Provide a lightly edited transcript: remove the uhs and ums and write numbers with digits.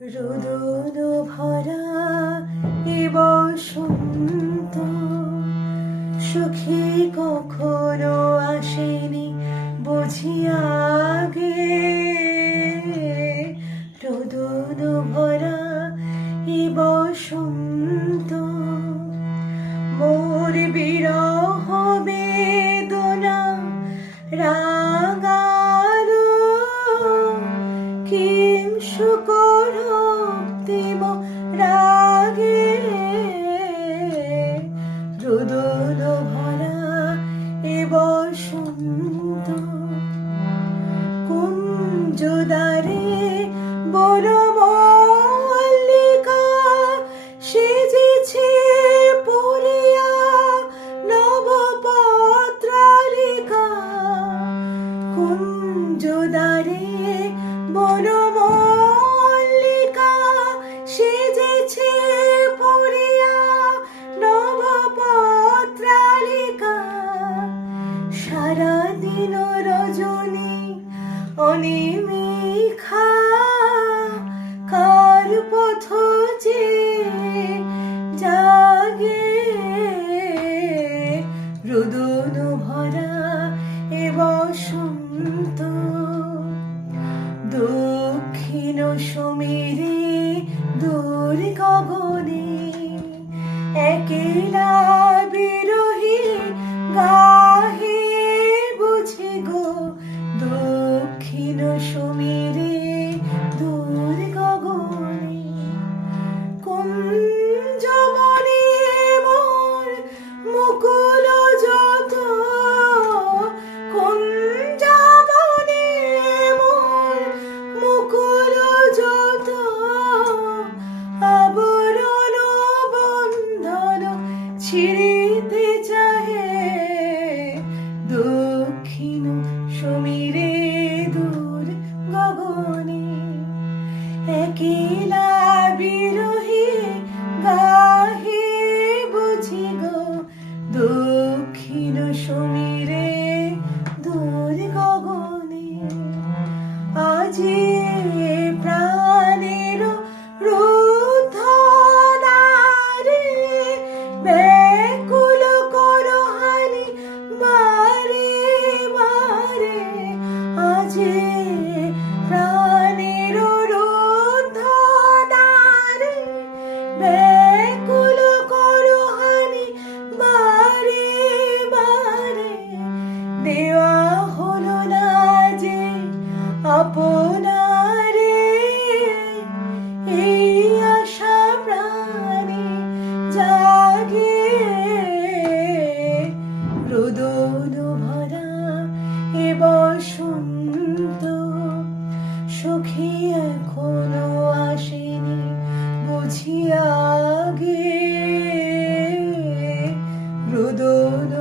রোদন ভরা এ বসন্ত সুখী কখনো আসেনি বুঝি আগে। রোদন ভরা এ বসন্ত মোর বিরহ বেদনা রাঙালো কিম শুকর অন্তিম রাগে। রোদন ভরা এ বসন্ত কুঞ্জদ্বারে বনমল্লিকা সেজেছে পরিয়া নবপত্রালিকা। কুঞ্জদ্বারে বনমল্লিকা সেজেছে পরিয়া নবপত্রালিকা। সারাদিন রজনী অনিমেষা কার পথ চেয়ে জাগে। রোদন ভরা এ বসন্ত দক্ষিণ সমীরে দূর গগনে একলা বিরহী গাহে বুঝি গো। দক্ষিণ সমীরে দূর গগনে কুঞ্জবনে মোর মুকুল যত। কুঞ্জবনে মোর মুকুল যত আবরণ বন্ধন ছিঁড়িতে চাহে। দক্ষিণ সমীরে দূর গগনে একলা বিরহী গাহে বুঝি গো। দক্ষিণ সমীরে দূর গগনে আজি প্রাণের রুদ্ধদ্বারে ব্যাকুল করহানি বারে বারে। আজি প্রাণের রুদ্ধদ্বারে ব্যাকুল করহানি বারে বারে। দেওয়া হলো না যে আপনারে এই আশা প্রাণে জাগে। রোদন ভরা এ বসন্ত সখী এখনো আসেনি বুঝি আগে। রোদন